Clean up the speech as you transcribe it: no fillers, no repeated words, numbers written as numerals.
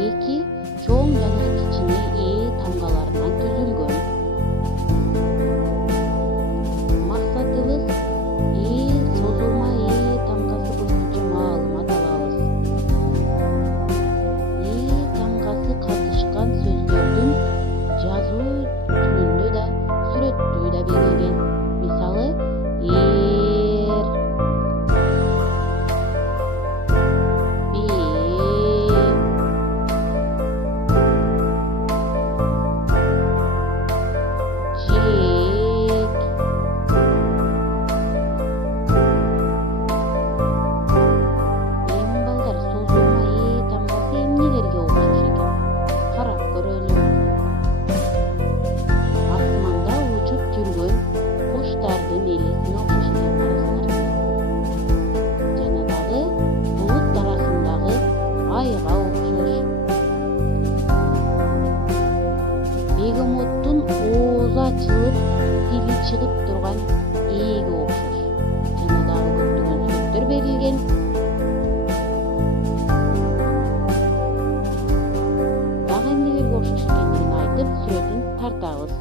эки чоң жана кичине ээ тамгаларынан түзүлгөн. Максатыбыз созулма ээ тамгасы боюнча маалымат алабыз. Тамгасы катышкан сөздөрдүн жазуу түрүндө да, сүрөттүү да берилген. Мисалы, ээр, бээ, жээк, балдар, созулма ээ тамгасы эмнелерге окшош экен? Карап көрөлү. Асманда учуп жүргөн куштардын элесине окшош экен, карасаңар. Жана дагы булут арасындагы айга окшош. Бегемоттун оозу ачылып, тили чыгып турган ээге окшош. Жана дагы көптөгөн сүрөттөр берилген. Дагы эмнелерге окшош экендигин айтып, сүрөтүн тартабыз.